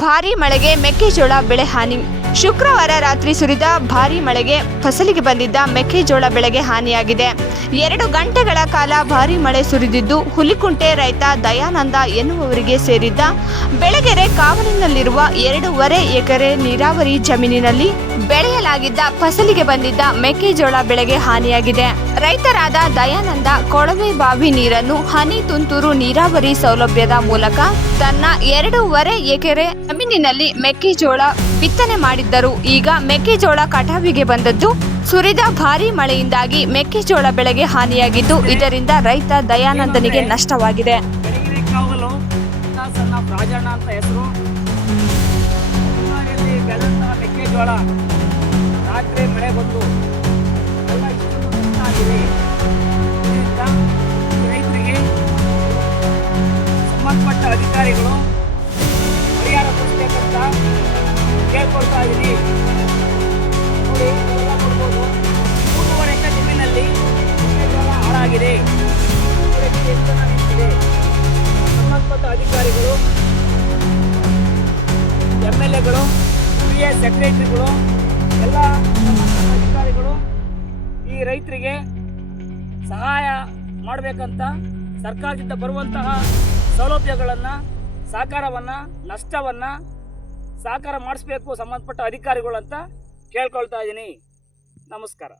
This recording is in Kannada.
ಭಾರೀ ಮಳೆಗೆ ಮೆಕ್ಕೆಜೋಳ ಬೆಳೆ ಹಾನಿ ಶುಕ್ರವಾರ ರಾತ್ರಿ ಸುರಿದ ಭಾರೀ ಮಳೆಗೆ ಫಸಲಿಗೆ ಬಂದಿದ್ದ ಮೆಕ್ಕೆಜೋಳ ಬೆಳೆಗೆ ಹಾನಿಯಾಗಿದೆ. ಎರಡು ಗಂಟೆಗಳ ಕಾಲ ಭಾರಿ ಮಳೆ ಸುರಿದಿದ್ದು ಹುಲಿಕುಂಟೆ ರೈತ ದಯಾನಂದ ಎನ್ನುವವರಿಗೆ ಸೇರಿದ್ದ ಬೆಳಗೆರೆ ಕಾವಲಿನಲ್ಲಿರುವ ಎರಡೂವರೆ ಎಕರೆ ನೀರಾವರಿ ಜಮೀನಿನಲ್ಲಿ ಬೆಳೆಯಲಾಗಿದ್ದ ಫಸಲಿಗೆ ಬಂದಿದ್ದ ಮೆಕ್ಕೆಜೋಳ ಬೆಳೆಗೆ ಹಾನಿಯಾಗಿದೆ. ರೈತರಾದ ದಯಾನಂದ ಕೊಳವೆ ಬಾವಿ ನೀರನ್ನು ಹನಿ ತುಂತುರು ನೀರಾವರಿ ಸೌಲಭ್ಯದ ಮೂಲಕ ತನ್ನ ಎರಡೂವರೆ ಎಕರೆ ಜಮೀನಿನಲ್ಲಿ ಮೆಕ್ಕೆಜೋಳ ಬಿತ್ತನೆ ಮಾಡಿದ್ದರು. ಈಗ ಮೆಕ್ಕೆಜೋಳ ಕಟಾವಿಗೆ ಬಂದದ್ದು. ಸುರಿದ ಭಾರೀ ಮಳೆಯಿಂದಾಗಿ ಮೆಕ್ಕೆಜೋಳ ಬೆಳೆಗೆ ಹಾನಿಯಾಗಿದ್ದು, ಇದರಿಂದ ರೈತ ದಯಾನಂದನಿಗೆ ನಷ್ಟವಾಗಿದೆ. ರಾತ್ರಿ ಮಳೆ ಸಂಬಂಧಪಟ್ಟ ಅಧಿಕಾರಿಗಳು, ಪರಿಹಾರ ಕೊಡಿಸ್ಬೇಕಂತ ಎಂ ಎಲ್ ಎಗಳು ಪಿ ಎ ಸೆಕ್ರೆಟರಿಗಳು ಎಲ್ಲ ಅಧಿಕಾರಿಗಳು ಈ ರೈತರಿಗೆ ಸಹಾಯ ಮಾಡಬೇಕಂತ ಸರ್ಕಾರದಿಂದ ಬರುವಂತಹ ಸೌಲಭ್ಯಗಳನ್ನು, ಸಹಕಾರವನ್ನು, ನಷ್ಟವನ್ನು ಸಹಕಾರ ಮಾಡಿಸ್ಬೇಕು ಸಂಬಂಧಪಟ್ಟ ಅಧಿಕಾರಿಗಳು ಅಂತ ಕೇಳ್ಕೊಳ್ತಾ ಇದ್ದೀನಿ. ನಮಸ್ಕಾರ.